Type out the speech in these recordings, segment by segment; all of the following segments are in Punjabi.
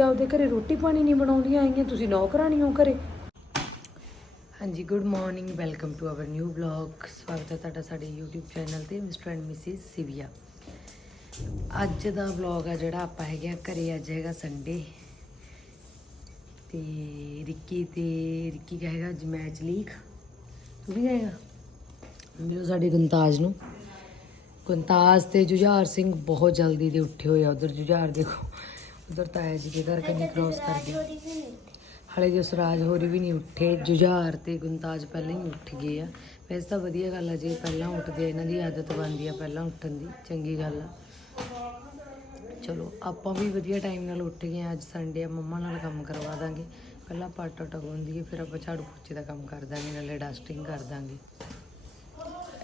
ਆਪਦੇ ਘਰੇ ਰੋਟੀ ਪਾਣੀ ਨਹੀਂ ਬਣਾਉਂਦੀਆਂ ਆਈਆਂ ਤੁਸੀਂ ਨੌਕਰਾਨੀ ਹੋ ਘਰੇ। ਹਾਂਜੀ good morning welcome to our new blog ਸਵਾਗਤ ਹੈ ਤੁਹਾਡਾ ਸਾਡੇ YouTube ਚੈਨਲ ਤੇ ਮਿਸਟਰ ਐਂਡ ਮਿਸਿਸ ਸਿਵਿਆ ਅੱਜ ਦਾ ਵਲੌਗ ਆ ਜਿਹੜਾ ਆਪਾਂ ਹੈਗੇ ਆ, ਘਰੇ ਅੱਜ ਹੈਗਾ ਸੰਡੇ ਤੇ ਰਿੱਕੀ ਤੇ ਰਿੱਕੀ ਕਹੇਗਾ ਅੱਜ ਮੈਚ ਲੀਕ ਤੂੰ ਵੀ ਜਾਏਗਾ ਮਿਲੋ ਸਾਡੇ ਗੁੰਤਾਜ ਨੂੰ। ਗੁੰਤਾਜ ਤੇ ਜੁਝਾਰ ਸਿੰਘ ਬਹੁਤ ਜਲਦੀ ਦੇ ਉੱਠੇ ਹੋਏ ਆ। ਉਧਰ ਜੁਝਾਰ ਦੇਖੋ। ਉਧਰ ਤਾਇਆ ਜੀ ਦੇ ਘਰ ਕੰਨੀ ਕ੍ਰੋਸ ਕਰ ਗਏ। ਹਲੇ ਜੋ ਸਰਾਜ ਹੋਰੀ ਵੀ ਨਹੀਂ ਉੱਠੇ ਜੁਝਾਰ ਤੇ ਗੁੰਤਾਜ ਪਹਿਲਾਂ ਹੀ ਉੱਠ ਗਏ ਆ। ਵੈਸੇ ਤਾਂ ਵਧੀਆ ਗੱਲ ਆ ਜੇ ਪਹਿਲਾਂ ਉੱਠਦੇ ਇਹਨਾਂ ਦੀ ਆਦਤ ਬਣਦੀ ਆ ਪਹਿਲਾਂ ਉੱਠਣ ਦੀ ਚੰਗੀ ਗੱਲ ਆ। ਚਲੋ ਆਪਾਂ ਵੀ ਵਧੀਆ ਟਾਈਮ ਨਾਲ ਉੱਠ ਗਏ ਆ ਅੱਜ ਸੰਡੇ ਆ ਮੰਮਾ ਨਾਲ ਕੰਮ ਕਰਵਾ ਦਾਂਗੇ। ਪਹਿਲਾਂ ਪਾਟਾ ਟਗਾਉਂਦੀ ਹੈ ਫਿਰ ਆਪਾਂ ਝਾੜੂ ਪੋਚੇ ਦਾ ਕੰਮ ਕਰ ਦਾਂਗੇ ਨਾਲੇ ਡਸਟਿੰਗ ਕਰ ਦਾਂਗੇ।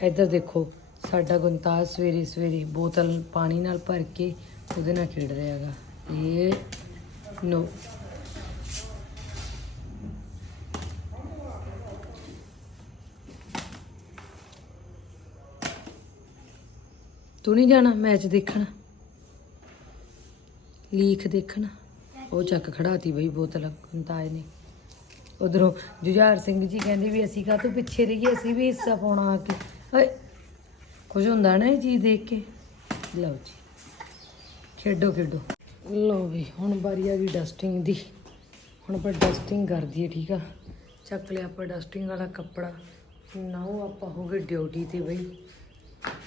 ਇੱਧਰ ਦੇਖੋ ਸਾਡਾ ਗੁੰਤਾਜ ਸਵੇਰੇ ਸਵੇਰੇ ਬੋਤਲ ਪਾਣੀ ਨਾਲ ਭਰ ਕੇ ਉਹਦੇ ਨਾਲ ਖੇਡ ਰਿਹਾ ਹੈਗਾ। ਇਹ ਨੋ। ਤੂੰ ਨਹੀਂ ਜਾਣਾ ਮੈਚ ਦੇਖਣ? ਲੀਖ ਦੇਖਣ? ਉਹ ਚੱਕ ਖੜਾਤੀ ਬਈ ਬੋਤਲ ਗੁੰਤਾਜ ਨੇ ਉਧਰੋਂ ਜੁਝਾਰ ਸਿੰਘ ਜੀ ਕਹਿੰਦੇ ਵੀ ਅਸੀਂ ਕਾਹਤੋਂ ਪਿੱਛੇ ਰਹੀਏ, ਅਸੀਂ ਵੀ ਹਿੱਸਾ ਪਾਉਣਾ ਆ ਕੇ। ਓਏ ਕੁਝ ਹੁੰਦਾ ਨਾ ਇਹ ਚੀਜ਼ ਦੇਖ ਕੇ? ਲਓ ਜੀ। ਖੇਡੋ ਖੇਡੋ। ਲਓ ਵੀ, ਹੁਣ ਵਾਰੀ ਆ ਗਈ ਡਸਟਿੰਗ ਦੀ। ਹੁਣ ਆਪਾਂ ਡਸਟਿੰਗ ਕਰ ਦਈਏ, ਠੀਕ ਆ? ਚੱਕ ਲਿਆ ਆਪਾਂ ਡਸਟਿੰਗ ਵਾਲਾ ਕੱਪੜਾ। ਨਾ ਉਹ ਆਪਾਂ ਹੋ ਗਏ ਡਿਊਟੀ ਤੇ ਬਈ।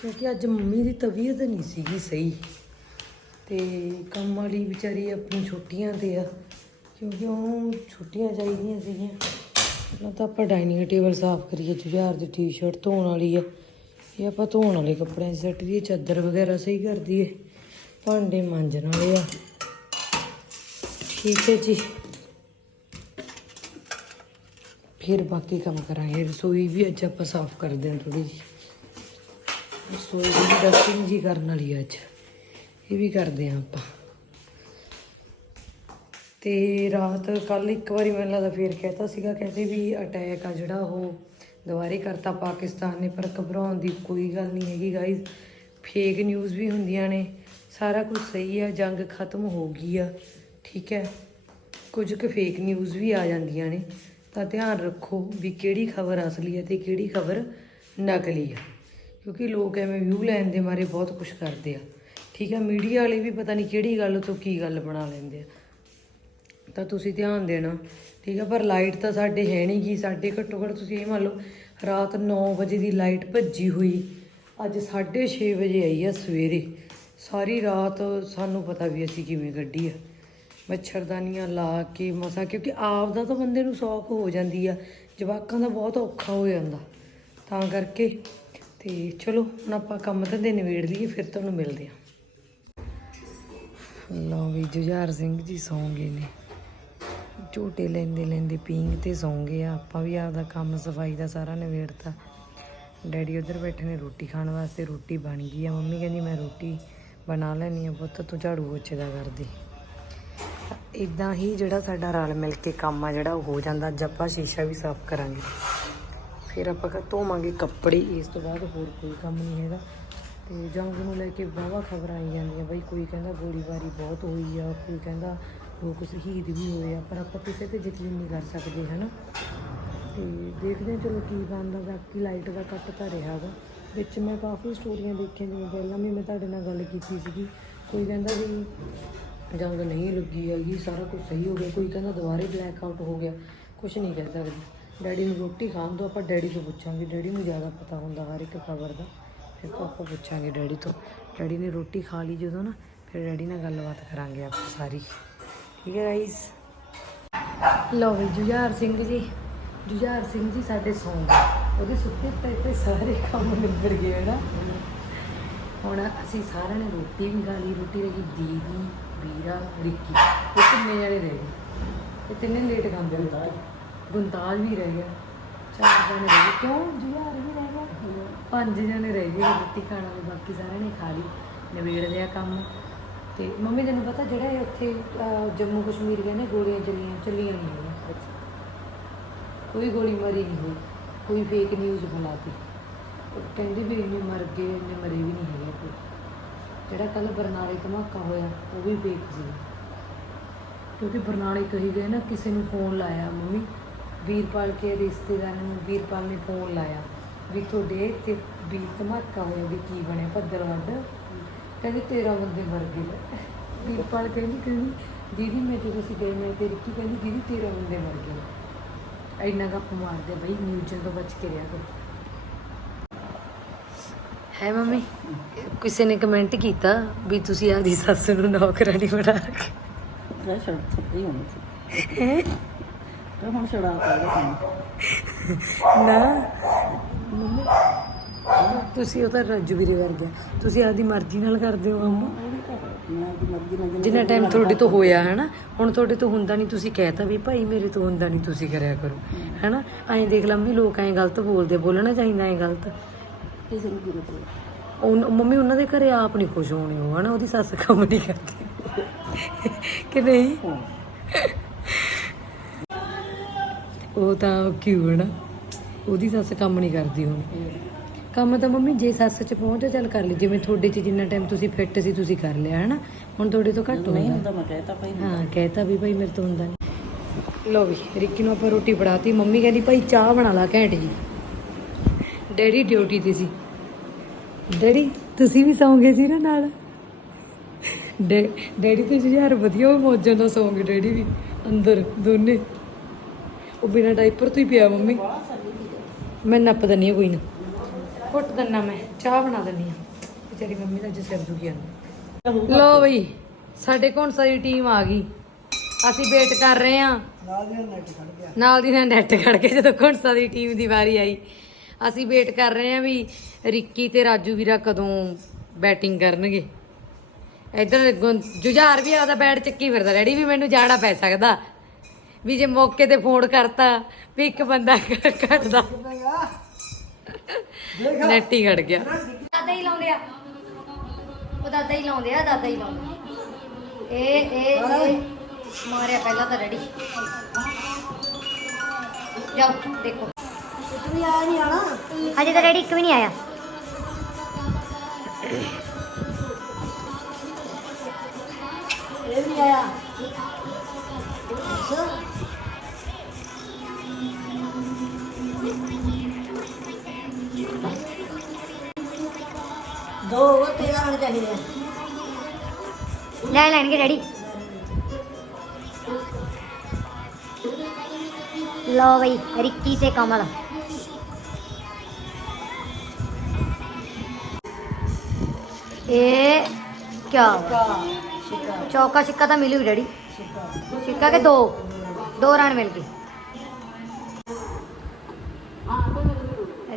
ਕਿਉਂਕਿ ਅੱਜ ਮੰਮੀ ਦੀ ਤਬੀਅਤ ਨਹੀਂ ਸੀਗੀ ਸਹੀ। ਤੇ ਕੰਮ ਵਾਲੀ ਵਿਚਾਰੀ ਆਪਣੀ ਛੁੱਟੀਆਂ ਤੇ ਆ। ਕਿਉਂਕਿ ਉਹਨੂੰ ਛੁੱਟੀਆਂ ਚਾਹੀਦੀਆਂ ਸੀਗੀਆਂ। ਪਹਿਲਾਂ ਤਾਂ ਆਪਾਂ ਡਾਈਨਿੰਗ ਟੇਬਲ ਸਾਫ਼ ਕਰੀਏ, ਜੁਝਾਰ ਦੀ ਟੀ-ਸ਼ਰਟ ਧੋਣ ਵਾਲੀ ਆ। ਇਹ ਆਪਾਂ ਧੋਣ ਵਾਲੇ ਕੱਪੜਿਆਂ 'ਚ ਸੱਟ ਦਈਏ, ਚਾਦਰ ਵਗੈਰਾ ਸਹੀ ਕਰ ਦਈਏ। ਭਾਂਡੇ ਮਾਂਜਣ ਵਾਲੇ ਆ। ਠੀਕ ਹੈ ਜੀ। ਫਿਰ ਬਾਕੀ ਕੰਮ ਕਰਾਂਗੇ। ਰਸੋਈ ਵੀ ਅੱਜ ਆਪਾਂ ਸਾਫ਼ ਕਰਦੇ ਹਾਂ ਥੋੜੀ ਜੀ ਰਸੋਈ ਦੀ ਡਸਟਿੰਗ ਜੀ ਕਰਨ ਵਾਲੀ ਆ ਅੱਜ। ਇਹ ਵੀ ਕਰਦੇ ਹਾਂ ਆਪਾਂ। ਤੇ ਰਾਤ ਕੱਲ ਇੱਕ ਵਾਰੀ ਮੈਨੂੰ ਲੱਗਦਾ ਫੇਰ ਕਹਿਤਾ ਸੀਗਾ, ਕਹਿੰਦੇ ਵੀ ਅਟੈਕ ਆ ਜਿਹੜਾ ਉਹ ਦੁਬਾਰੇ ਕਰਤਾ ਪਾਕਿਸਤਾਨ ਨੇ, ਪਰ ਘਬਰਾਉਣ ਦੀ ਕੋਈ ਗੱਲ ਨਹੀਂ ਹੈਗੀ ਗਾਇਜ਼ ਫੇਕ ਨਿਊਜ਼ ਵੀ ਹੁੰਦੀਆਂ ਨੇ। ਸਾਰਾ ਕੁਝ ਸਹੀ ਆ, ਜੰਗ ਖਤਮ ਹੋ ਗਈ ਆ। ਠੀਕ ਹੈ। ਕੁਝ ਕੁ ਫੇਕ ਨਿਊਜ਼ ਵੀ ਆ ਜਾਂਦੀਆਂ ਨੇ। ਤਾਂ ਧਿਆਨ ਰੱਖੋ ਵੀ ਕਿਹੜੀ ਖਬਰ ਅਸਲੀ ਹੈ ਤੇ ਕਿਹੜੀ ਖਬਰ ਨਕਲੀ ਆ। ਕਿਉਂਕਿ ਲੋਕ ਐਵੇਂ ਵਿਊ ਲੈਣ ਦੇ ਮਾਰੇ ਬਹੁਤ ਕੁਝ ਕਰਦੇ ਆ। ਠੀਕ ਆ ਮੀਡੀਆ ਵਾਲੇ ਵੀ ਪਤਾ ਨਹੀਂ ਕਿਹੜੀ ਗੱਲ ਤੋਂ ਕੀ ਗੱਲ ਬਣਾ ਲੈਂਦੇ ਆ। ਤਾਂ ਤੁਸੀਂ ਧਿਆਨ ਦੇਣਾ, ਠੀਕ ਆ, ਪਰ ਲਾਈਟ ਤਾਂ ਸਾਡੇ ਹੈ ਨਹੀਂ ਗੀ, ਸਾਡੇ ਘੱਟੋ ਘੱਟ ਤੁਸੀਂ ਇਹ ਮੰਨ ਲਓ, ਰਾਤ 9 ਵਜੇ ਦੀ ਲਾਈਟ ਭੱਜੀ ਹੋਈ, ਅੱਜ 6:30 ਵਜੇ ਆਈ ਆ ਸਵੇਰੇ। ਸਾਰੀ ਰਾਤ ਸਾਨੂੰ ਪਤਾ ਵੀ ਅਸੀਂ ਕਿਵੇਂ ਕੱਢੀ ਆ। ਮੱਛਰਦਾਨੀਆਂ ਲਾ ਕੇ ਮਸਾ, ਕਿਉਂਕਿ ਆਪ ਦਾ ਤਾਂ ਬੰਦੇ ਨੂੰ ਸੌਖ ਹੋ ਜਾਂਦੀ ਆ, ਜਵਾਕਾਂ ਦਾ ਬਹੁਤ ਔਖਾ ਹੋ ਜਾਂਦਾ। ਤਾਂ ਕਰਕੇ ਤੇ ਚਲੋ, ਹੁਣ ਆਪਾਂ ਕੰਮ ਧੰਦੇ ਨਿਬੇੜ ਲਈਏ, ਫਿਰ ਤੁਹਾਨੂੰ ਮਿਲਦੇ ਆ। ਲਓ ਵੀ ਜੁਝਾਰ ਸਿੰਘ ਜੀ ਸੌਂ ਗਏ ਨੇ। ਝੂਟੇ ਲੈਂਦੇ ਲੈਂਦੇ ਪੀਂਗ ਤੇ ਸੌਂ ਗਏ ਆ। ਆਪਾਂ ਵੀ ਆਪਦਾ ਕੰਮ, ਸਫ਼ਾਈ ਦਾ ਸਾਰਾ ਨਿਬੇੜਤਾ। ਡੈਡੀ ਉਧਰ ਬੈਠੇ ਨੇ ਰੋਟੀ ਖਾਣ ਵਾਸਤੇ, ਰੋਟੀ ਬਣ ਗਈ ਆ। ਮੰਮੀ ਕਹਿੰਦੀ, ਮੈਂ ਰੋਟੀ ਬਣਾ ਲੈਣੀ ਆ ਪੁੱਤ, ਤੂੰ ਝਾੜੂ ਪੋਚੇ ਦਾ ਕਰਦੀ ਇਦਾਂ ਹੀ ਜਿਹੜਾ ਸਾਡਾ ਰਲ ਮਿਲ ਕੇ ਕੰਮ ਆ ਜਿਹੜਾ ਉਹ ਹੋ ਜਾਂਦਾ ਅੱਜ ਆਪਾਂ ਸ਼ੀਸ਼ਾ ਵੀ ਸਾਫ਼ ਕਰਾਂਗੇ। ਫਿਰ ਆਪਾਂ ਧੋਵਾਂਗੇ ਕੱਪੜੇ, ਇਸ ਤੋਂ ਬਾਅਦ ਹੋਰ ਕੋਈ ਕੰਮ ਨਹੀਂ ਹੈਗਾ। ਤੇ ਜੰਗ ਨੂੰ ਲੈ ਕੇ ਵਾਹਵਾ ਖਬਰਾਂ ਆਈ ਜਾਂਦੀਆਂ, ਬਈ ਕੋਈ ਕਹਿੰਦਾ ਗੋਲੀਬਾਰੀ ਬਹੁਤ ਹੋਈ ਆ, ਕੋਈ ਕਹਿੰਦਾ ਲੋਕ ਸ਼ਹੀਦ ਵੀ ਹੋਏ ਆ, ਪਰ ਆਪਾਂ ਕਿਸੇ ਤੇ ਯਕੀਨ ਨਹੀਂ ਕਰ ਸਕਦੇ, ਹਨਾ? ਤੇ ਦੇਖਦੇ ਹਾਂ ਚਲੋ ਕੀ ਬਣਦਾ, ਬਾਕੀ ਲਾਈਟ ਦਾ ਕੱਟ ਤਾਂ ਰਿਹਾ ਗਾ ਵਿੱਚ ਮੈਂ ਕਾਫੀ ਸਟੋਰੀਆਂ ਦੇਖੀਆਂ, ਜਿਵੇਂ ਪਹਿਲਾਂ ਵੀ ਮੈਂ ਤੁਹਾਡੇ ਨਾਲ ਗੱਲ ਕੀਤੀ ਸੀਗੀ। ਕੋਈ ਕਹਿੰਦਾ ਵੀ ਜੰਗ ਨਹੀਂ ਲੱਗੀ ਹੈਗੀ, ਸਾਰਾ ਕੁਝ ਸਹੀ ਹੋ ਗਿਆ। ਕੋਈ ਕਹਿੰਦਾ ਦੁਬਾਰੇ ਬਲੈਕ ਆਊਟ ਹੋ ਗਿਆ ਕੁਝ ਨਹੀਂ ਕਹਿ ਸਕਦੇ। ਡੈਡੀ ਨੂੰ ਰੋਟੀ ਖਾਣ ਤੋਂ ਆਪਾਂ ਡੈਡੀ ਤੋਂ ਪੁੱਛਾਂਗੇ। ਡੈਡੀ ਨੂੰ ਜ਼ਿਆਦਾ ਪਤਾ ਹੁੰਦਾ ਹਰ ਇੱਕ ਖਬਰ ਦਾ। ਫਿਰ ਆਪਾਂ ਪੁੱਛਾਂਗੇ ਡੈਡੀ ਤੋਂ। ਡੈਡੀ ਨੇ ਰੋਟੀ ਖਾ ਲਈ ਜਦੋਂ ਨਾ, ਫਿਰ ਡੈਡੀ ਨਾਲ ਗੱਲਬਾਤ ਕਰਾਂਗੇ ਆਪਾਂ ਸਾਰੀ। ਠੀਕ ਹੈ ਗਾਈਸ ਲਓ ਵੀ ਜੁਝਾਰ ਸਿੰਘ ਜੀ। ਜੁਝਾਰ ਸਿੰਘ ਜੀ ਸਾਡੇ ਸੌਂ ਉਹਦੇ ਸੁੱਤੇ ਪਏ ਤੇ ਸਾਰੇ ਕੰਮ ਨਿਬੜ ਗਏ ਨਾ ਹੁਣ ਅਸੀਂ ਸਾਰਿਆਂ ਨੇ ਰੋਟੀ ਵੀ ਖਾ ਲਈ, ਰੋਟੀ ਰਹੀ ਦੀਦੀ। ਵੀਰਾ, ਰਿੱਕੀ ਇਹ ਕਿੰਨੇ ਜਣੇ ਰਹਿ ਗਏ। ਇਹ ਤਿੰਨੇ ਲੇਟ ਖਾਂਦੇ ਨੇ ਗੁੰਤਾਜ ਵੀ ਰਹਿ ਗਿਆ, ਚਾਰ ਜਣੇ ਰਹਿ ਗਏ। ਕਿਉਂ? ਜੁਝਾਰ ਵੀ ਰਹਿ ਗਿਆ। ਪੰਜ ਜਣੇ ਰਹਿ ਗਏ, ਰੋਟੀ ਖਾਣ ਵਾਲੇ ਬਾਕੀ ਸਾਰਿਆਂ ਨੇ ਖਾ ਲਈ, ਨਿਬੇੜ ਲਿਆ ਕੰਮ। ਤੇ ਮੰਮੀ, ਤੈਨੂੰ ਪਤਾ ਜਿਹੜਾ ਇਹ ਉੱਥੇ ਜੰਮੂ ਕਸ਼ਮੀਰ ਗਏ ਨੇ ਗੋਲੀਆਂ ਚੱਲੀਆਂ ਚੱਲੀਆਂ ਨਹੀਂ ਹੋਈਆਂ। ਕੋਈ ਗੋਲੀ ਮਰੀ ਨਹੀਂ ਹੋਈ, ਕੋਈ ਫੇਕ ਨਿਊਜ਼ ਬਣਾਤੀ ਕਹਿੰਦੇ ਵੀ ਇੰਨੇ ਮਰ ਗਏ, ਇੰਨੇ ਮਰੇ ਵੀ ਨਹੀਂ ਹੈਗੇ। ਜਿਹੜਾ ਕੱਲ ਬਰਨਾਲੇ ਧਮਾਕਾ ਹੋਇਆ, ਉਹ ਵੀ ਫੇਕ ਸੀ। ਕਿਉਂਕਿ ਬਰਨਾਲੇ ਕਹੀ ਗਏ ਨਾ, ਕਿਸੇ ਨੂੰ ਫੋਨ ਲਾਇਆ ਮੰਮੀ। ਵੀਰਪਾਲ ਕੇ ਰਿਸ਼ਤੇਦਾਰਾਂ ਨੂੰ ਵੀਰਪਾਲ ਨੇ ਫੋਨ ਲਾਇਆ ਵੀ ਤੁਹਾਡੇ ਤੇ ਵੀ ਧਮਾਕਾ ਹੋਇਆ ਵੀ ਕੀ ਬਣਿਆ ਭੱਦਰਵੱਡ ਕਹਿੰਦੇ 13 ਬੰਦੇ ਮਰ ਗਏ। ਵੀਰਪਾਲ ਕਹਿੰਦੀ ਕਹਿੰਦੀ, ਦੀਦੀ, ਮੈਂ ਜਦੋਂ ਅਸੀਂ ਗਏ, ਮੈਂ ਤੇ ਰਿੱਕੀ ਕਹਿੰਦੀ, ਦੀਦੀ 13 ਬੰਦੇ ਮਰ ਗਏ। ਇੰਨਾ ਗੱਪ ਮਾਰਦੇ ਬਈ ਨਿਊਜ਼ਾਂ ਤੋਂ ਬਚ ਕੇ ਰਿਹਾ ਕਰੋ ਹੈ ਮੰਮੀ? ਕਿਸੇ ਨੇ ਕਮੈਂਟ ਕੀਤਾ ਵੀ ਤੁਸੀਂ ਆਪਦੀ ਸੱਸ ਨੂੰ ਨੌਕਰਾਨੀ ਬਣਾ ਰੱਖਿਆ ਇਹ ਛੜ ਛੱਡੀ ਹੋਣੀ ਸੀ। ਤੇ ਹੁਣ ਛੜਾ ਪਾਇਆ ਕੰਮ ਨਾ। ਮੰਮੀ ਤੁਸੀਂ ਉਹ ਤਾਂ ਰਾਜੂ ਵੀਰੇ ਵਰਗਾ ਤੁਸੀਂ ਆਪਦੀ ਮਰਜ਼ੀ ਨਾਲ ਕਰਦੇ ਹੋ ਕੰਮ। ਜਿੰਨਾ ਟਾਈਮ ਤੁਹਾਡੇ ਤੋਂ ਹੋਇਆ ਹੈ। ਨਾ ਹੁਣ ਤੁਹਾਡੇ ਤੋਂ ਹੁੰਦਾ ਨਹੀਂ ਤੁਸੀਂ ਕਹਿਤਾ ਵੀ ਭਾਈ ਮੇਰੇ ਤੋਂ ਹੁੰਦਾ ਨਹੀਂ ਤੁਸੀਂ ਕਰਿਆ ਕਰੋ। ਹੈਨਾ? ਐਂ ਦੇਖ ਲੰਮੀ ਲੋਕ ਐਂ ਗਲਤ ਬੋਲਦੇ ਬੋਲਣਾ ਚਾਹੀਦਾ ਐਂ ਗਲਤ। ਕਿਸੇ ਨੂੰ ਜ਼ਰੂਰਤ ਨਹੀਂ ਉਹ ਮੰਮੀ ਉਹਨਾਂ ਦੇ ਘਰੇ ਆਪ ਨਹੀਂ ਖੁਸ਼ ਹੋਣੇ ਹੋ ਹਨਾ? ਉਹਦੀ ਸੱਸ ਕੰਮ ਨਹੀਂ ਕਰਦੀ। ਕਿ ਨਹੀਂ? ਉਹ ਤਾਂ ਕਿਉਂ ਨਾ ਉਹਦੀ ਸੱਸ ਕੰਮ ਨਹੀਂ ਕਰਦੀ ਹੁਣ। ਕੰਮ ਤਾਂ ਮੰਮੀ ਜੇ ਸੱਸ ਚ ਪਹੁੰਚ ਚੱਲ ਕਰ ਲਈ। ਜਿਵੇਂ ਤੁਹਾਡੇ ਚ ਜਿੰਨਾ ਟਾਈਮ ਤੁਸੀਂ ਫਿੱਟ ਸੀ ਤੁਸੀਂ ਕਰ ਲਿਆ ਹਨਾ? ਹੁਣ ਤੁਹਾਡੇ ਤੋਂ ਘੱਟ ਨਹੀਂ ਹੁੰਦਾ। ਹੁੰਦਾ ਮੈਂ ਕਹਿਤਾ ਭਾਈ ਹਾਂ ਕਹਿਤਾ ਵੀ ਭਾਈ ਮੇਰੇ ਤੋਂ ਹੁੰਦਾ ਨਹੀਂ ਲੋ ਵੀ ਰਿੱਕੀ ਨੂੰ ਆਪਾਂ ਰੋਟੀ ਫੜਾਤੀ। ਮੰਮੀ ਕਹਿੰਦੀ ਭਾਈ ਚਾਹ ਬਣਾ ਲਾ ਘੈਂਟ ਜੀ। ਡੈਡੀ ਡਿਊਟੀ ਤੇ ਸੀ। ਡੈਡੀ, ਤੁਸੀਂ ਵੀ ਸੌਂਗੇ ਸੀ ਨਾ ਨਾਲ? ਡੈ- ਡੈਡੀ ਤੇ ਯਾਰ ਵਧੀਆ ਉਹ ਨਾਲ ਸੌਂਗੇ ਡੈਡੀ ਵੀ, ਅੰਦਰ, ਦੋਨੇ। ਉਹ ਬਿਨਾਂ ਡਾਈਪਰ ਤੋਂ ਹੀ ਪਿਆ ਮੰਮੀ। ਮੈਂ ਨੱਪ ਦਨੀ ਕੋਈ ਨਾ। ਘੁੱਟ ਦੰਨਾ ਮੈਂ, ਚਾਹ ਬਣਾ ਦਨੀ ਆ ਵਿਚਾਰੀ ਮੰਮੀ ਦਾ ਅੱਜ ਸਿਰ ਦੁਖੀ ਜਾਂਦਾ। ਲੋ ਬਈ, ਸਾਡੇ ਕੋਲ ਸਾਰੀ ਟੀਮ ਆ ਗਈ। ਅਸੀਂ ਵੇਟ ਕਰ ਰਹੇ ਆ ਨਾਲ ਦੀ ਨਾਲ ਨੈਟ ਖੜ ਗਿਆ। ਜਦੋਂ ਕੋਣਸਾ ਦੀ ਟੀਮ ਦੀ ਵਾਰੀ ਆਈ। ਅਸੀਂ ਵੇਟ ਕਰ ਰਹੇ ਹਾਂ ਵੀ ਰਿੱਕੀ ਤੇ ਰਾਜੂ ਵੀਰਾ ਕਦੋਂ ਬੈਟਿੰਗ ਕਰਨਗੇ। ਇਧਰ ਜੁਝਾਰ ਵੀ ਆਦਾ ਬੈਟ ਚੱਕੀ ਫਿਰਦਾ ਰੈਡੀ ਵੀ ਮੈਨੂੰ ਜਾਣਾ ਪੈ ਸਕਦਾ। ਵੀ ਜੇ ਮੌਕੇ ਤੇ ਫੋਨ ਕਰਤਾ, ਵੀ ਇੱਕ ਬੰਦਾ ਕਰਦਾ। ਨੈਟ ਹੀ ਖੜ ਗਿਆ। ਦਾਦਾ ਹੀ ਲਾਉਂਦੇ ਆ। ਉਹ ਦਾਦਾ ਹੀ ਲਾਉਂਦੇ ਆ, ਦਾਦਾ ਹੀ ਲਾਉਂਦੇ ਇਹ ਇਹ ਮਾਰਿਆ ਪਹਿਲਾਂ ਤਾਂ ਰੈਡੀ ਜਾਓ, ਦੇਖੋ। ਤੁਸੀਂ ਆਇਆ ਨਹੀਂ ਆਣਾ ਹਜੇ ਤਾਂ ਰੈਡੀ ਇੱਕ ਵੀ ਨਹੀਂ ਆਇਆ। ਇਹ ਨਹੀਂ ਆਇਆ। ਦੋ ਉਹ ਤੇਰਾ ਹੋਣੇ ਚਾਹੀਦੇ ਲੈ ਲੈਣਗੇ ਰੈਡੀ ਲਓ ਬਈ ਰਿੱਕੀ ਤੇ ਕਮਲ। ਇਹ ਕਿਆ ਚੌਕਾ ਛਿੱਕਾ ਤਾਂ ਮਿਲੂ ਡੈਡੀ ਛਿੱਕਾ ਕੇ ਦੋ ਦੋ ਰਨ ਮਿਲ ਗਏ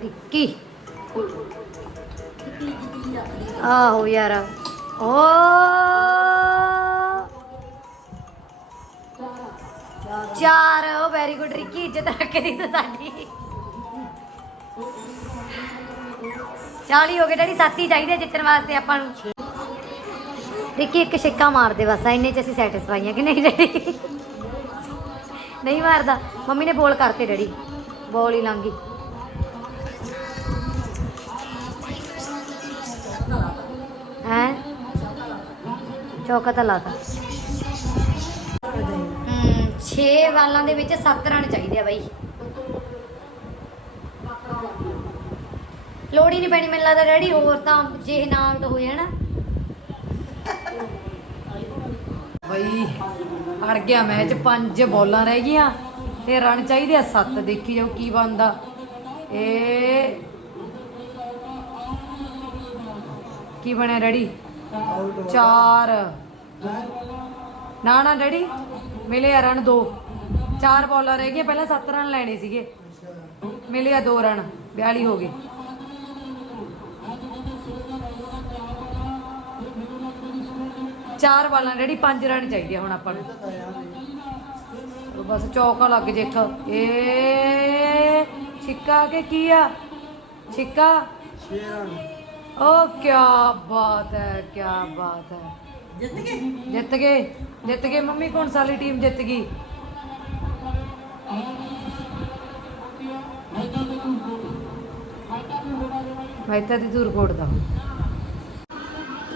ਰਿੱਕੀ ਆਹੋ ਯਾਰ ਓ ਚਾਰ ਓ ਵੈਰੀ ਗੁੱਡ ਰਿੱਕੀ ਇੱਜ਼ਤ ਰੱਖਦੀ ਤੂੰ ਸਾਡੀ 40 ਹੋ ਗਏ ਡੈਡੀ, ਸਾਥੀ ਚਾਹੀਦੇ ਜਿੱਤਣ ਵਾਸਤੇ ਆਪਾਂ ਨੂੰ। ਰਿੱਕੀ ਇੱਕ ਛਿੱਕਾ ਮਾਰ ਬਸ, ਇੰਨੇ ਚ ਅਸੀਂ ਸੈਟੀਸਫਾਈ ਆ ਕਿ ਨਹੀਂ ਡੈਡੀ? ਨਹੀਂ ਮਾਰਦਾ। ਮੰਮੀ ਨੇ ਬੋਲ ਕਰਤੇ ਡੈਡੀ, ਬੋਲ ਹੀ ਲੰਗੀ ਹੈ? ਚੌਕਾ ਤਾਂ ਲਾਤਾ। ਹੂੰ 6 ਵਾਲਾਂ ਦੇ ਵਿੱਚ 7 ਰਨ ਚਾਹੀਦੇ ਆ ਬਾਈ। ਲੋੜ ਹੀ ਨਹੀਂ ਪੈਣੀ, ਮੈਨੂੰ ਲੱਗਦਾ ਡੈਡੀ ਹੋਰ ਤਾਂ ਜੇ ਇਨਾਮ ਆਊਟ ਹੋ ਜਾਣਾ ਬਈ, ਅੜ ਗਿਆ ਮੈਚ ਪੰਜ ਬੋਲਾਂ ਰਹਿ ਗਈਆਂ। ਤੇ ਰਨ ਚਾਹੀਦੇ ਆ ਸੱਤ, ਦੇਖੀ ਜਾਓ ਕੀ ਬਣਦਾ। ਇਹ ਕੀ ਬਣਿਆ ਡੈਡੀ? ਚਾਰ। ਨਾ ਨਾ, ਡੈਡੀ, ਮਿਲੇ ਆ ਰਨ ਦੋ। ਚਾਰ ਬੋਲਾਂ ਰਹਿ ਗਈਆਂ, ਪਹਿਲਾਂ ਸੱਤ ਰਨ ਲੈਣੇ ਸੀਗੇ। ਮਿਲੇ ਆ ਦੋ ਰਨ 42 ਹੋ ਗਏ। ਚਾਰ ਬਾਲਾਂ ਰੈਡੀ ਪੰਜ ਰਨ ਚਾਹੀਦੇ ਆ ਹੁਣ ਆਪਾਂ ਨੂੰ। ਉਹ ਬਸ ਚੌਕਾ ਲੱਗ ਜੇ ਇੱਕ ਏ ਛਿੱਕਾ ਕੇ ਕੀ ਆ? ਛਿੱਕਾ? 6 ਰਨ ਓ ਕੀ ਬਾਤ ਹੈ ਕੀ ਬਾਤ ਹੈ। ਜਿੱਤ ਗਏ? ਜਿੱਤ ਗਏ ਜਿੱਤ ਗਏ। ਮੰਮੀ ਕੌਣ ਸਾਲੀ ਟੀਮ ਜਿੱਤ ਗਈ? ਤਾਂ ਦੀ ਦੂਰ ਕੋਟਦਾ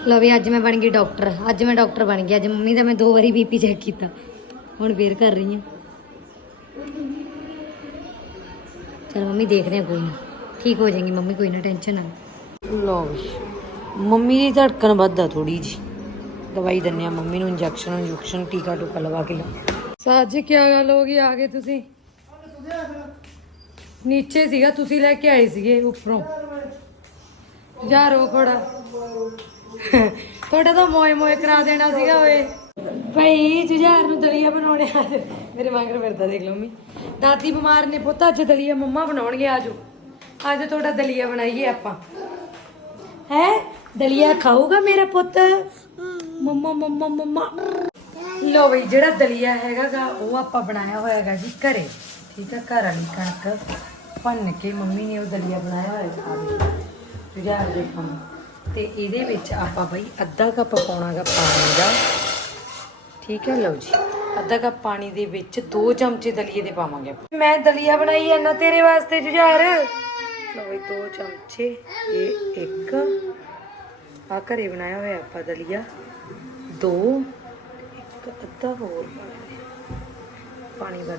ਲਓ ਵੀ ਅੱਜ ਮੈਂ ਬਣ ਗਈ ਡਾਕਟਰ। ਅੱਜ ਮੈਂ ਡਾਕਟਰ ਬਣ ਗਈ। ਅੱਜ ਮੰਮੀ ਦਾ ਮੈਂ ਦੋ ਵਾਰੀ ਬੀਪੀ ਚੈੱਕ ਕੀਤਾ। ਹੁਣ ਫੇਰ ਕਰ ਰਹੀ ਆ ਚਲ ਮੰਮੀ ਦੇਖਦੇ ਆ ਕੋਈ ਨਾ। ਠੀਕ ਹੋ ਜਾਏਗੀ ਮੰਮੀ ਕੋਈ ਨਾ ਟੈਨਸ਼ਨ ਨਾ ਲਓ। ਵੀ। ਮੰਮੀ ਦੀ ਧੜਕਣ ਵੱਧਦਾ ਥੋੜੀ ਜੀ ਦਵਾਈ ਦਿੰਨੇ ਆ ਮੰਮੀ ਨੂੰ ਇੰਜੈਕਸ਼ਨ ਇੰਜੈਕਸ਼ਨ ਟੀਕਾ ਟੂਕਾ ਲਵਾ ਕੇ ਲਾ ਸਾਜ ਕੀ ਗੱਲ ਹੋ ਗਈ? ਆ ਗਏ ਤੁਸੀਂ? ਨੀਚੇ ਸੀਗਾ ਤੁਸੀਂ ਲੈ ਕੇ ਆਏ ਸੀਗੇ ਉੱਪਰੋਂ। ਜਾ ਰੋ ਖੋੜਾ ਤੁਹਾਡਾ ਤਾਂ ਮੋਏ ਮੋਏ ਕਰਾ ਦੇਣਾ ਸੀਗਾ ਓਏ। ਭਾਈ, ਜੁਝਾਰ ਨੂੰ ਦਲੀਆ ਬਣਾਉਣੇ ਆ। ਮੇਰੇ ਮਗਰ ਫਿਰਦਾ ਦੇਖ ਲਓ ਮੀ ਦਾਦੀ ਬਿਮਾਰ ਨੇ ਪੁੱਤ, ਅੱਜ ਦਲੀਆ ਮੰਮਾ ਬਣਾਉਣਗੇ, ਆਜੋ। ਅੱਜ ਤੁਹਾਡਾ ਦਲੀਆ ਬਣਾਈਏ ਆਪਾਂ। ਹੈ? ਦਲੀਆ ਖਾਊਗਾ ਮੇਰਾ ਪੁੱਤ? ਮੰਮਾ ਮੰਮਾ ਮੰਮਾ। ਲੋ ਬਈ, ਜਿਹੜਾ ਦਲੀਆ ਹੈਗਾਗਾ, ਉਹ ਆਪਾਂ ਬਣਾਇਆ ਹੋਇਆ ਹੈਗਾ ਜੀ ਘਰੇ। ਠੀਕ ਆ, ਘਰ ਵਾਲੀ ਕਣਕ ਭੰਨ ਕੇ ਮੰਮੀ ਨੇ ਉਹ ਦਲੀਆ ਬਣਾਇਆ ਹੋਇਆ ਆ ਦੇ ਸੁਝਾਅ ਦੇਖੋ ਤੇ ਇਹਦੇ ਵਿੱਚ ਆਪਾਂ ਬਈ ਅੱਧਾ ਕੱਪ ਪਾਉਣਾਗਾ ਪਾਣੀ ਦਾ। ਠੀਕ ਹੈ, ਲਓ ਜੀ। ਅੱਧਾ ਕੱਪ ਪਾਣੀ ਦੇ ਵਿੱਚ 2 ਚਮਚੇ ਦਲੀਏ ਦੇ ਪਾਵਾਂਗੇ ਆਪਾਂ। ਮੈਂ ਦਲੀਆ ਬਣਾਈ ਐ ਨਾ ਤੇਰੇ ਵਾਸਤੇ ਜੁਝਾਰ। ਲਓ ਬਈ 2 ਚਮਚੇ, ਇਹ ਇੱਕ। ਆ ਘਰੇ ਬਣਾਇਆ ਹੋਇਆ ਆਪਾਂ ਦਲੀਆ। ਦੋ, ਇੱਕ ਅੱਧਾ ਹੋਰ। ਪਾਣੀ ਦਾ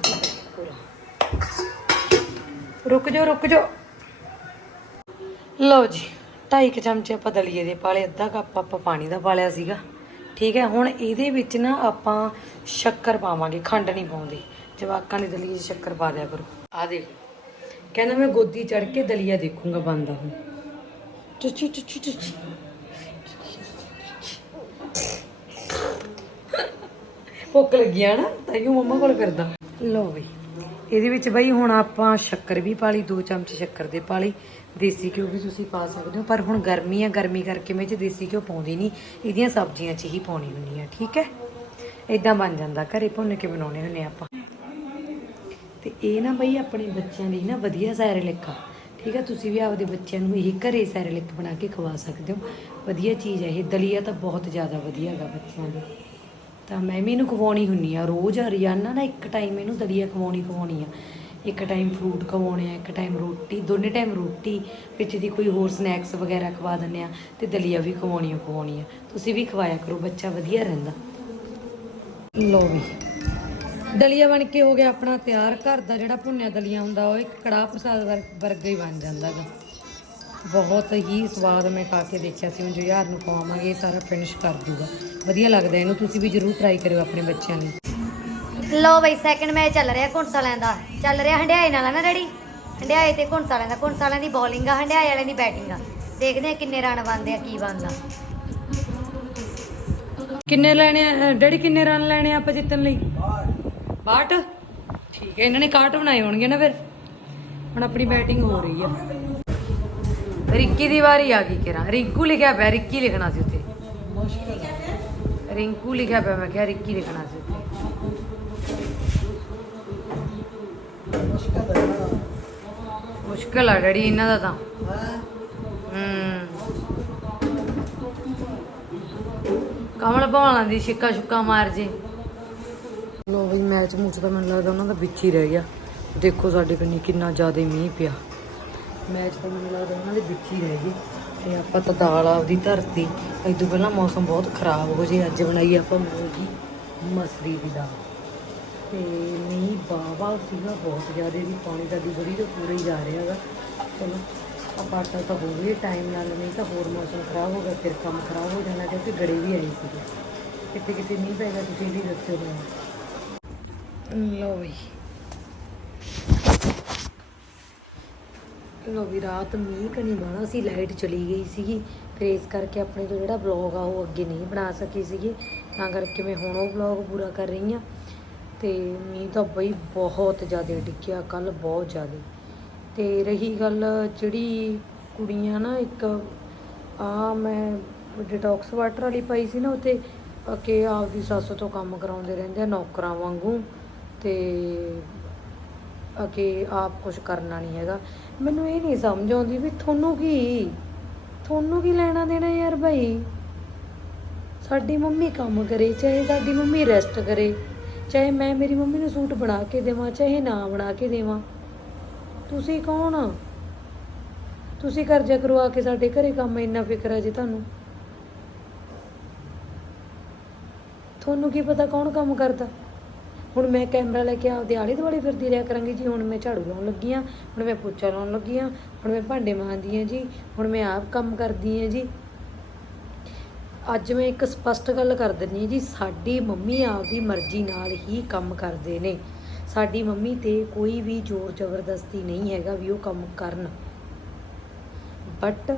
ਪੂਰਾ। ਰੁਕ ਜਾਓ ਰੁਕ ਜਾਓ। ਲਓ ਜੀ। ਢਾਈ ਕੁ ਚਮਚੇ ਆਪਾਂ ਦਲੀਏ ਦੇ ਪਾਲੇ, ਅੱਧਾ ਕੱਪ ਆਪਾਂ ਪਾਣੀ ਦਾ ਪਾਲਿਆ ਸੀਗਾ। ਠੀਕ ਹੈ, ਹੁਣ ਇਹਦੇ ਵਿੱਚ ਨਾ ਆਪਾਂ ਸ਼ੱਕਰ ਪਾਵਾਂਗੇ, ਖੰਡ ਨਹੀਂ ਪਾਉਂਦੇ। ਜਵਾਕਾਂ ਨੇ ਦਲੀਏ 'ਚ ਸ਼ੱਕਰ ਪਾ ਦਿਆ ਕਰੋ। ਆ ਦੇਖ ਕਹਿੰਦਾ ਮੈਂ ਗੋਦੀ ਚੜ ਕੇ ਦਲੀਆ ਦੇਖੂੰਗਾ ਬੰਦਾ ਹੁਣ ਚੁੱਚੀ ਚੁੱਚੀ ਚੁੱਚੀ ਭੁੱਖ ਲੱਗੀ ਆ ਨਾ, ਤਾਂ ਤਾਈਓ ਮੰਮਾ ਕੋਲ ਕਰਦਾ ਲੋ ਬਈ। ਇਹਦੇ ਵਿੱਚ ਬਈ ਹੁਣ ਆਪਾਂ ਸ਼ੱਕਰ ਵੀ ਪਾ ਲਈ 2 ਚਮਚ ਸ਼ੱਕਰ ਦੇ ਪਾ ਲਈ। ਦੇਸੀ ਘਿਓ ਵੀ ਤੁਸੀਂ ਪਾ ਸਕਦੇ ਹੋ, ਪਰ ਹੁਣ ਗਰਮੀ ਆ, ਗਰਮੀ ਕਰਕੇ ਮੈਂ 'ਚ ਦੇਸੀ ਘਿਓ ਪਾਉਂਦੀ ਨਹੀਂ। ਇਹਦੀਆਂ ਸਬਜ਼ੀਆਂ 'ਚ ਹੀ ਪਾਉਣੀ ਹੁੰਦੀ ਆ, ਠੀਕ ਹੈ? ਇਦਾਂ ਬਣ ਜਾਂਦਾ, ਘਰੇ ਭੁੰਨ ਕੇ ਬਣਾਉਣੇ ਹੁੰਨੇ ਆਪਾਂ। ਤੇ ਇਹ ਨਾ ਬਈ ਆਪਣੇ ਬੱਚਿਆਂ ਲਈ ਨਾ ਵਧੀਆ ਸੈਰਲਿਕ ਆ, ਠੀਕ ਹੈ ਤੁਸੀਂ ਵੀ ਆਪਦੇ ਬੱਚਿਆਂ ਨੂੰ ਇਹ ਘਰੇ ਸੈਰਲਿਕ ਬਣਾ ਕੇ ਖਵਾ ਸਕਦੇ ਹੋ। ਵਧੀਆ ਚੀਜ਼ ਹੈ ਇਹ, ਦਲੀਆ ਤਾਂ ਬਹੁਤ ਜ਼ਿਆਦਾ ਵਧੀਆ ਹੈਗਾ ਬੱਚਿਆਂ ਲਈ। ਤਾਂ ਮੈਂ ਵੀ ਇਹਨੂੰ ਖਵਾਉਣੀ ਹੁੰਨੀ ਆ। ਰੋਜ਼ ਹਰਿਆਣਾ ਨਾ ਇੱਕ ਟਾਈਮ ਇਹਨੂੰ ਦਲੀਆ ਖਵਾਉਣੀ ਖਵਾਉਣੀ ਆ। ਇੱਕ ਟਾਈਮ ਫਰੂਟ ਖਵਾਉਣੇ ਆ, ਇੱਕ ਟਾਈਮ ਰੋਟੀ, ਦੋਨੇ ਟਾਈਮ ਰੋਟੀ ਵਿੱਚ ਦੀ ਕੋਈ ਹੋਰ ਸਨੈਕਸ ਵਗੈਰਾ ਖਵਾ ਦਿੰਦੇ ਆ ਤੇ ਦਲੀਆ ਵੀ ਖਵਾਉਣੀ ਓ ਖਵਾਉਣੀ ਆ ਤੁਸੀਂ ਵੀ ਖਵਾਇਆ ਕਰੋ, ਬੱਚਾ ਵਧੀਆ ਰਹਿੰਦਾ। ਲੋ ਵੀ। ਦਲੀਆ ਬਣ ਕੇ ਹੋ ਗਿਆ ਆਪਣਾ ਤਿਆਰ। ਘਰ ਦਾ ਜਿਹੜਾ ਭੁੰਨਿਆ ਦਲੀਆ ਹੁੰਦਾ, ਉਹ ਇੱਕ ਕੜਾਹ ਪ੍ਰਸਾਦ ਵਰ- ਵਰਗਾ ਹੀ ਬਣ ਜਾਂਦਾ ਗਾ ਬਹੁਤ ਹੀ ਸਵਾਦ ਮੈਂ ਖਾ ਕੇ ਦੇਖਿਆ ਸੀ ਹੁਣ ਜੋ ਯਾਰ ਨੂੰ ਖਵਾਵਾਂਗੇ ਇਹ ਸਾਰਾ ਫਿਨਿਸ਼ ਕਰ ਦੂਗਾ। ਵਧੀਆ ਲੱਗਦਾ ਇਹਨੂੰ ਤੁਸੀਂ ਵੀ ਜਰੂਰ ਟਰਾਈ ਕਰਿਓ ਆਪਣੇ ਬੱਚਿਆਂ ਲਈ। ਲੋ ਬਈ ਸੈਕਿੰਡ ਮੈਚ ਚੱਲ ਰਿਹਾ ਘੁੰਸਾ ਵਾਲਿਆਂ ਦਾ। ਚੱਲ ਰਿਹਾ ਹੰਡਿਆਏ ਨਾਲ ਆ ਨਾ ਰੈਡੀ ਹੰਡਿਆਏ ਤੇ ਘੁੰਸਾ ਵਾਲਿਆਂ ਦਾ ਘੁੰਸਾ ਵਾਲਿਆਂ ਦੀ ਬੋਲਿੰਗ ਆ ਹੰਡਿਆਏ ਵਾਲਿਆਂ ਦੀ ਬੈਟਿੰਗ ਆ। ਦੇਖਦੇ ਆ ਕਿੰਨੇ ਰਨ ਬਣਦੇ ਆ ਕੀ ਬਣਦਾ। ਕਿੰਨੇ ਲੈਣੇ ਆ ਡੈਡੀ ਕਿੰਨੇ ਰਨ ਲੈਣੇ ਆ ਆਪਾਂ ਜਿੱਤਣ ਲਈ? 62 ਠੀਕ ਹੈ ਇਹਨਾਂ ਨੇ 61 ਬਣਾਏ ਹੋਣਗੇ ਨਾ ਫਿਰ। ਹੁਣ ਆਪਣੀ ਬੈਟਿੰਗ ਹੋ ਰਹੀ ਆ। ਰਿੱਕੀ ਦੀ ਵਾਰੀ ਆ ਗਈ ਕਿਰਾ। ਰਿੰਕੂ ਲਿਖਿਆ ਪਿਆ, ਰਿੱਕੀ ਲਿਖਣਾ ਸੀ ਉੱਤੇ ਰਿੰਕੂ ਲਿਖਿਆ ਪਿਆ, ਮੈਂ ਕਿਹਾ ਰਿੱਕੀ ਲਿਖਣਾ ਸੀ ਉੱਤੇ ਮੁਸ਼ਕਲ ਆ ਡੈਡੀ, ਇਹਨਾਂ ਦਾ ਤਾਂ। ਹੂੰ। ਕਮਲ ਭਾਣਾ ਦੀ ਛਿੱਕਾ ਛੁੱਕਾ ਮਾਰ ਜੇ। ਲੋ ਬਈ ਮੈਚ ਮੂਚ ਤਾਂ ਮੈਨੂੰ ਲੱਗਦਾ ਉਹਨਾਂ ਦਾ ਵਿੱਚ ਹੀ ਰਹਿ ਗਿਆ। ਦੇਖੋ ਸਾਡੇ ਕੰਨੀ ਕਿੰਨਾ ਜ਼ਿਆਦਾ ਮੀਂਹ ਪਿਆ। ਮੈਚ ਤਾਂ ਮੈਨੂੰ ਲੱਗਦਾ ਉਹਨਾਂ ਦੇ ਵਿੱਚ ਹੀ ਰਹਿ ਗਏ। ਤੇ ਆਪਾਂ ਤਾਂ ਦਾਲ ਆਪਦੀ ਧਰਤੀ। ਇਦੋਂ ਪਹਿਲਾਂ ਮੌਸਮ ਬਹੁਤ ਖਰਾਬ ਹੋ ਜੇ ਅੱਜ ਬਣਾਈ ਆਪਾਂ ਮੂੰਗੀ ਮਸਰੀ ਦੀ ਦਾਲ। ਤੇ ਮੀਂਹ ਬਾਵਾ ਸੀਗਾ, ਬਹੁਤ ਜ਼ਿਆਦਾ ਵੀ ਪਾਣੀ ਦਾ ਦੀ ਬੜੀ ਤੋਂ ਪੂਰਾ ਹੀ ਜਾ ਰਿਹਾ ਹੈਗਾ। ਚਲੋ, ਆਪਾਂ ਆਟਾ ਤਾਂ ਹੋ ਗਈ ਟਾਈਮ ਨਾਲ ਨਹੀਂ ਤਾਂ ਹੋਰ ਮੌਸਮ ਖਰਾਬ ਹੋ ਗਿਆ, ਫਿਰ ਕੰਮ ਖਰਾਬ ਹੋ ਜਾਣਾ ਕਿਉਂਕਿ ਗੜੇ ਵੀ ਆਏ ਸੀਗੇ। ਕਿਤੇ ਕਿਤੇ ਮੀਂਹ ਪੈਗਾ ਤੁਸੀਂ ਵੀ ਦੱਸਿਓ ਮੈਨੂੰ। ਲੋ ਵੀ ਲੋ ਵੀ ਰਾਤ ਮੀਂਹ ਕਣੀ ਬਾਣਾ ਸੀ, ਲਾਈਟ ਚਲੀ ਗਈ ਸੀਗੀ। ਫਿਰ ਇਸ ਕਰਕੇ ਆਪਣੇ ਤੋਂ ਜਿਹੜਾ ਵਲੌਗ ਆ, ਉਹ ਅੱਗੇ ਨਹੀਂ ਬਣਾ ਸਕੀ ਸੀਗੀ। ਤਾਂ ਕਰਕੇ ਮੈਂ ਹੁਣ ਉਹ ਵਲੌਗ ਪੂਰਾ ਕਰ ਰਹੀ ਹਾਂ। ਤੇ ਮੀਂਹ ਤਾਂ ਬਈ ਬਹੁਤ ਜ਼ਿਆਦਾ ਡਿੱਗਿਆ ਕੱਲ ਬਹੁਤ ਜ਼ਿਆਦਾ। ਤੇ ਰਹੀ ਗੱਲ ਜਿਹੜੀ ਕੁੜੀਆਂ ਨਾ, ਇੱਕ ਆ ਮੈਂ ਡਿਟੌਕਸ ਵਾਟਰ ਵਾਲੀ ਪਾਈ ਸੀ ਨਾ ਉਤੇ ਕਿ ਆਪਦੀ ਸੱਸ ਤੋਂ ਕੰਮ ਕਰਾਉਂਦੇ ਰਹਿੰਦੇ ਆ ਨੌਕਰਾਂ ਵਾਂਗੂ। ਤੇ ਕਿ ਆਪ ਕੁਝ ਕਰਨਾ ਨਹੀਂ ਹੈਗਾ। ਮੈਨੂੰ ਇਹ ਨਹੀਂ ਸਮਝ ਆਉਂਦੀ ਵੀ ਤੁਹਾਨੂੰ ਕੀ? ਤੁਹਾਨੂੰ ਕੀ ਲੈਣਾ ਦੇਣਾ ਯਾਰ ਭਾਈ? ਸਾਡੀ ਮੰਮੀ ਕੰਮ ਕਰੇ, ਚਾਹੇ ਸਾਡੀ ਮੰਮੀ ਰੈਸਟ ਕਰੇ, ਚਾਹੇ ਮੈਂ ਮੇਰੀ ਮੰਮੀ ਨੂੰ ਸੂਟ ਬਣਾ ਕੇ ਦੇਵਾਂ, ਚਾਹੇ ਨਾ ਬਣਾ ਕੇ ਦੇਵਾਂ। ਤੁਸੀਂ ਕੌਣ ਤੁਸੀਂ ਕਰਜ਼ਾ ਕਰਵਾ ਕੇ ਸਾਡੇ ਘਰੇ ਕੰਮ ਇੰਨਾ ਫਿਕਰ ਹੈ ਜੀ ਤੁਹਾਨੂੰ? ਤੁਹਾਨੂੰ ਕੀ ਪਤਾ ਕੌਣ ਕੰਮ ਕਰਦਾ? ਹੁਣ ਮੈਂ ਕੈਮਰਾ ਲੈ ਕੇ ਆਪਦੇ ਆਲੇ ਦੁਆਲੇ ਫਿਰਦੀ ਰਿਹਾ ਕਰਾਂਗੀ ਜੀ, ਹੁਣ ਮੈਂ ਝਾੜੂ ਲਾਉਣ ਲੱਗੀ ਹਾਂ ਹੁਣ ਮੈਂ ਪੋਚਾ ਲਾਉਣ ਲੱਗੀ ਹਾਂ ਹੁਣ ਮੈਂ ਭਾਂਡੇ ਮਾਂਜਦੀ ਹਾਂ ਜੀ, ਹੁਣ ਮੈਂ ਆਪ ਕੰਮ ਕਰਦੀ ਹਾਂ ਜੀ। ਅੱਜ ਮੈਂ ਇੱਕ ਸਪਸ਼ਟ ਗੱਲ ਕਰ ਦਿੰਦੀ ਹਾਂ ਜੀ, ਸਾਡੀ ਮੰਮੀ ਆਪਦੀ ਮਰਜ਼ੀ ਨਾਲ ਹੀ ਕੰਮ ਕਰਦੇ ਨੇ। ਸਾਡੀ ਮੰਮੀ ਤੇ ਕੋਈ ਵੀ ਜ਼ੋਰ ਜ਼ਬਰਦਸਤੀ ਨਹੀਂ ਹੈਗਾ ਵੀ ਉਹ ਕੰਮ ਕਰਨ। ਬਟ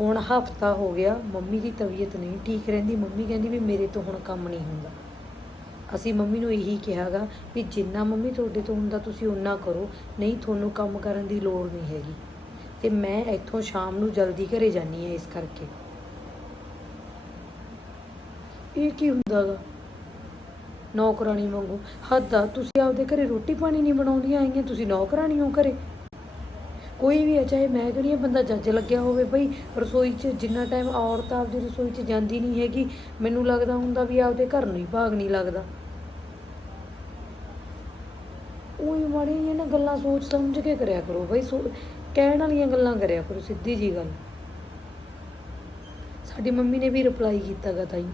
ਹੁਣ ਹਫਤਾ ਹੋ ਗਿਆ, ਮੰਮੀ ਦੀ ਤਬੀਅਤ ਨਹੀਂ ਠੀਕ ਰਹਿੰਦੀ, ਮੰਮੀ ਕਹਿੰਦੀ ਵੀ ਮੇਰੇ ਤੋਂ ਹੁਣ ਕੰਮ ਨਹੀਂ ਹੁੰਦਾ। ਅਸੀਂ ਮੰਮੀ ਨੂੰ ਇਹੀ ਕਿਹਾਗਾ ਵੀ ਜਿੰਨਾ ਮੰਮੀ ਤੁਹਾਡੇ ਤੋਂ ਹੁੰਦਾ ਤੁਸੀਂ ਓਨਾ ਕਰੋ, ਨਹੀਂ ਤੁਹਾਨੂੰ ਕੰਮ ਕਰਨ ਦੀ ਲੋੜ ਨਹੀਂ ਹੈਗੀ। ਤੇ ਮੈਂ ਇੱਥੋਂ ਸ਼ਾਮ ਨੂੰ ਜਲਦੀ ਘਰੇ ਜਾਨੀ ਆ ਇਸ ਕਰਕੇ। ਇਹ ਕੀ ਹੁੰਦਾਗਾ? ਨੌਕਰਾਨੀ ਵਾਂਗੂ। ਹੱਦ ਆ, ਤੁਸੀਂ ਆਪਦੇ ਘਰੇ ਰੋਟੀ ਪਾਣੀ ਨਹੀਂ ਬਣਾਉਂਦੀਆਂ ਆਈਆਂ ਤੁਸੀਂ ਨੌਕਰਾਨੀ ਹੋ ਘਰੇ। ਕੋਈ ਵੀ ਹੈ ਚਾਹੇ ਮੈਂ ਕਹਿੰਦੀ ਬੰਦਾ ਜੱਜ ਲੱਗਿਆ ਹੋਵੇ ਬਈ, ਰਸੋਈ 'ਚ ਜਿੰਨਾ ਟਾਈਮ ਔਰਤ ਆਪਦੀ ਰਸੋਈ 'ਚ ਜਾਂਦੀ ਨਹੀਂ ਹੈਗੀ, ਮੈਨੂੰ ਲੱਗਦਾ ਹੁੰਦਾ ਵੀ ਆਪਦੇ ਘਰ ਨੂੰ ਹੀ ਭਾਗ ਨਹੀਂ ਲੱਗਦਾ। ਉਹੀ ਮਾੜੀਆਂ ਜਿਹੀਆਂ ਨਾ ਗੱਲਾਂ ਸੋਚ ਸਮਝ ਕੇ ਕਰਿਆ ਕਰੋ ਬਈ, ਸੋ ਕਹਿਣ ਵਾਲੀਆਂ ਗੱਲਾਂ ਕਰਿਆ ਕਰੋ, ਸਿੱਧੀ ਜੀ ਗੱਲ। ਸਾਡੀ ਮੰਮੀ ਨੇ ਵੀ ਰਿਪਲਾਈ ਕੀਤਾ ਗਾ ਤਾਈ।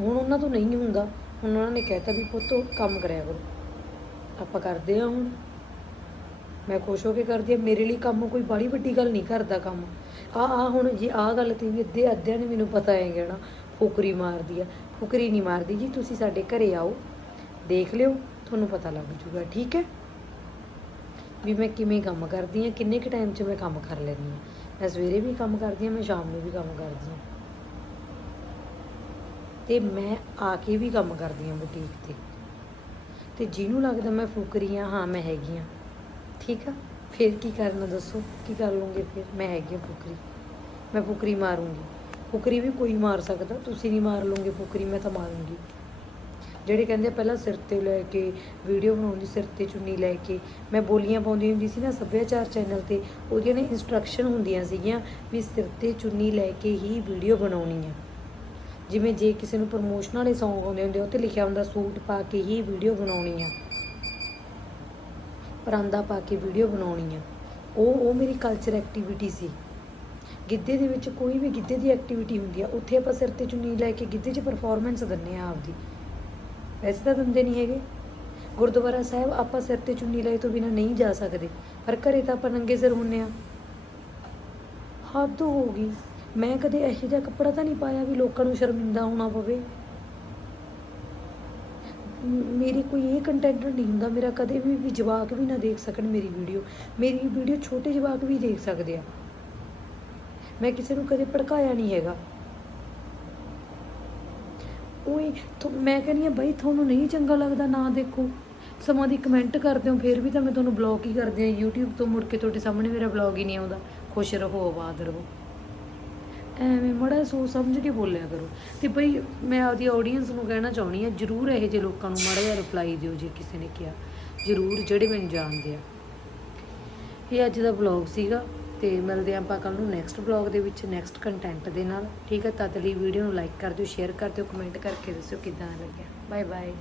ਹੁਣ ਉਹਨਾਂ ਤੋਂ ਨਹੀਂ ਹੁੰਦਾ, ਹੁਣ ਉਹਨਾਂ ਨੇ ਕਹਿਤਾ ਵੀ ਪੁੱਤ ਕੰਮ ਕਰਿਆ ਕਰੋ। ਆਪਾਂ ਕਰਦੇ ਆ ਹੁਣ। ਮੈਂ ਖੁਸ਼ ਹੋ ਕੇ ਕਰਦੀ ਆ ਮੇਰੇ ਲਈ ਕੰਮ ਕੋਈ ਬੜੀ ਵੱਡੀ ਗੱਲ ਨਹੀਂ ਕਰਦਾ ਕੰਮ। ਆ ਆ ਹੁਣ ਜੀ, ਆ ਗੱਲ ਤੇ ਵੀ ਅੱਧੇ ਅੱਧਿਆਂ ਨੇ ਮੈਨੂੰ ਪਤਾ ਹੈ ਕਹਿਣਾ, ਫੁਕਰੀ ਮਾਰਦੀ ਆ। ਫੁਕਰੀ ਨਹੀਂ ਮਾਰਦੀ ਜੀ, ਤੁਸੀਂ ਸਾਡੇ ਘਰੇ ਆਓ, ਦੇਖ ਲਿਓ। ਤੁਹਾਨੂੰ ਪਤਾ ਲੱਗ ਜੂਗਾ, ਠੀਕ ਹੈ? ਵੀ ਮੈਂ ਕਿਵੇਂ ਕੰਮ ਕਰਦੀ ਹਾਂ, ਕਿੰਨੇ ਕੁ ਟਾਈਮ 'ਚ ਮੈਂ ਕੰਮ ਕਰ ਲੈਂਦੀ ਹਾਂ? ਮੈਂ ਸਵੇਰੇ ਵੀ ਕੰਮ ਕਰਦੀ ਹਾਂ, ਮੈਂ ਸ਼ਾਮ ਨੂੰ ਵੀ ਕੰਮ ਕਰਦੀ ਹਾਂ। ਤੇ ਮੈਂ ਆ ਕੇ ਵੀ ਕੰਮ ਕਰਦੀ ਹਾਂ ਬੁਟੀਕ ਤੇ। ਤੇ ਜਿਹਨੂੰ ਲੱਗਦਾ ਮੈਂ ਫੁਕਰੀ ਆ ਹਾਂ, ਮੈਂ ਹੈਗੀ ਆ ਠੀਕ ਆ? ਫਿਰ ਕੀ ਕਰਨਾ ਦੱਸੋ? ਕੀ ਕਰ ਲੂੰਗੇ ਫਿਰ? ਮੈਂ ਹੈਗੀ ਆ ਫੁਕਰੀ। ਮੈਂ ਫੁਕਰੀ ਮਾਰੂੰਗੀ। ਫੁਕਰੀ ਵੀ ਕੋਈ ਮਾਰ ਸਕਦਾ, ਤੁਸੀਂ ਨਹੀਂ ਮਾਰ ਲਓਗੇ ਫੁਕਰੀ, ਮੈਂ ਤਾਂ ਮਾਰੂੰਗੀ। ਜਿਹੜੇ ਕਹਿੰਦੇ ਆ ਪਹਿਲਾਂ ਸਿਰ ਤੇ ਲੈ ਕੇ ਵੀਡੀਓ ਬਣਾਉਂਦੀ, ਸਿਰ ਤੇ ਚੁੰਨੀ ਲੈ ਕੇ, ਮੈਂ ਬੋਲੀਆਂ ਪਾਉਂਦੀ ਹੁੰਦੀ ਸੀ ਨਾ ਸੱਭਿਆਚਾਰ ਚੈਨਲ ਤੇ, ਉਹਦੀਆਂ ਨੇ ਇਨਸਟਰਕਸ਼ਨ ਹੁੰਦੀਆਂ ਸੀਗੀਆਂ ਵੀ ਸਿਰ ਤੇ ਚੁੰਨੀ ਲੈ ਕੇ ਹੀ ਵੀਡੀਓ ਬਣਾਉਣੀ ਆ। ਜਿਵੇਂ ਜੇ ਕਿਸੇ ਨੂੰ ਪ੍ਰਮੋਸ਼ਨ ਵਾਲੇ Song ਆਉਂਦੇ ਹੁੰਦੇ ਉਹ ਤੇ ਲਿਖਿਆ ਹੁੰਦਾ ਸੂਟ ਪਾ ਕੇ ਹੀ ਵੀਡੀਓ ਬਣਾਉਣੀ ਆ। ਪਰਾਂਦਾ ਪਾ ਕੇ ਵੀਡੀਓ ਬਣਾਉਣੀ ਆ। ਉਹ ਉਹ ਮੇਰੀ ਕਲਚਰ ਐਕਟੀਵਿਟੀ ਸੀ। ਗਿੱਧੇ ਦੇ ਵਿੱਚ ਕੋਈ ਵੀ ਗਿੱਧੇ ਦੀ ਐਕਟੀਵਿਟੀ ਹੁੰਦੀ ਆ, ਉੱਥੇ ਆਪਾਂ ਸਿਰ ਤੇ ਚੁੰਨੀ ਲੈ ਕੇ ਗਿੱਧੇ 'ਚ ਪਰਫਾਰਮੈਂਸ ਦਿੰਨੇ ਆ ਆਪਦੀ। ਵੈਸੇ ਤਾਂ ਦਿੰਦੇ ਨਹੀਂ ਹੈਗੇ। ਗੁਰਦੁਆਰਾ ਸਾਹਿਬ ਆਪਾਂ ਸਿਰ ਤੇ ਚੁੰਨੀ ਲਏ ਤੋਂ ਬਿਨਾ ਨਹੀਂ ਜਾ ਸਕਦੇ। ਪਰ ਘਰੇ ਤਾਂ ਆਪਾਂ ਨੰਗੇ ਸਿਰ ਹੁੰਨੇ ਆ। ਹੱਦ ਹੋ ਗਈ। ਮੈਂ ਕਦੇ ਇਹੋ ਜਿਹਾ ਕੱਪੜਾ ਤਾਂ ਨਹੀਂ ਪਾਇਆ ਵੀ ਲੋਕਾਂ ਨੂੰ ਸ਼ਰਮਿੰਦਾ ਹੋਣਾ ਪਵੇ। ਮੇਰੀ ਕੋਈ ਇਹ ਕੰਟੈਂਟ ਨਹੀਂ ਹੁੰਦਾ। ਮੇਰਾ ਕਦੇ ਵੀ ਵੀ ਜਵਾਕ ਵੀ ਨਾ ਦੇਖ ਸਕਣ ਮੇਰੀ ਵੀਡੀਓ। ਮੇਰੀ ਵੀਡੀਓ ਛੋਟੇ ਜਵਾਕ ਵੀ ਦੇਖ ਸਕਦੇ ਆ। ਮੈਂ ਕਿਸੇ ਨੂੰ ਕਦੇ ਭੜਕਾਇਆ ਨਹੀਂ ਹੈਗਾ। ਉਹੀ ਮੈਂ ਕਹਿੰਦੀ ਆ ਬਾਈ, ਤੁਹਾਨੂੰ ਨਹੀਂ ਚੰਗਾ ਲੱਗਦਾ ਨਾ ਦੇਖੋ। ਸਮਾਂ ਦੀ ਕਮੈਂਟ ਕਰਦੇ ਹੋ, ਫਿਰ ਵੀ ਤਾਂ ਮੈਂ ਤੁਹਾਨੂੰ ਬਲੌਕ ਹੀ ਕਰਦੀ ਆ YouTube ਤੋਂ ਮੁੜ ਕੇ ਤੁਹਾਡੇ ਸਾਹਮਣੇ ਮੇਰਾ ਬਲੌਗ ਹੀ ਨਹੀਂ ਆਉਂਦਾ। ਖੁਸ਼ ਰਹੋ, ਆਬਾਦ ਰਹੋ। ਐਵੇਂ ਮੜਾ ਸੋਚ ਸਮਝ ਕੇ ਬੋਲਿਆ ਕਰੋ। ਤੇ ਬਈ, ਮੈਂ ਆਪਦੀ ਆਡੀਅנס ਨੂੰ ਕਹਿਣਾ ਚਾਹੁੰਦੀ ਆ ਜਰੂਰ ਇਹੋ ਜਿਹੇ ਲੋਕਾਂ ਨੂੰ ਮਾੜਾ ਜਿਹਾ ਰਿਪਲਾਈ ਦਿਓ, ਜੇ ਕਿਸੇ ਨੇ ਕਿਹਾ। ਜਰੂਰ, ਜਿਹੜੇ ਮੈਨੂੰ ਜਾਣਦੇ ਆ। ਇਹ ਅੱਜ ਦਾ ਬਲੌਗ ਸੀਗਾ। ਤੇ ਮਿਲਦੇ ਹਾਂ ਆਪਾਂ ਕੱਲ ਨੂੰ ਨੈਕਸਟ ਬਲੌਗ ਦੇ ਵਿੱਚ ਨੈਕਸਟ ਕੰਟੈਂਟ ਦੇ ਨਾਲ। ਠੀਕ ਹੈ, ਤਦ ਲਈ ਵੀਡੀਓ ਨੂੰ ਲਾਈਕ ਕਰ ਦਿਓ ਸ਼ੇਅਰ ਕਰ ਦਿਓ ਕਮੈਂਟ ਕਰਕੇ ਦੱਸਿਓ ਕਿੱਦਾਂ ਲੱਗਿਆ। Bye bye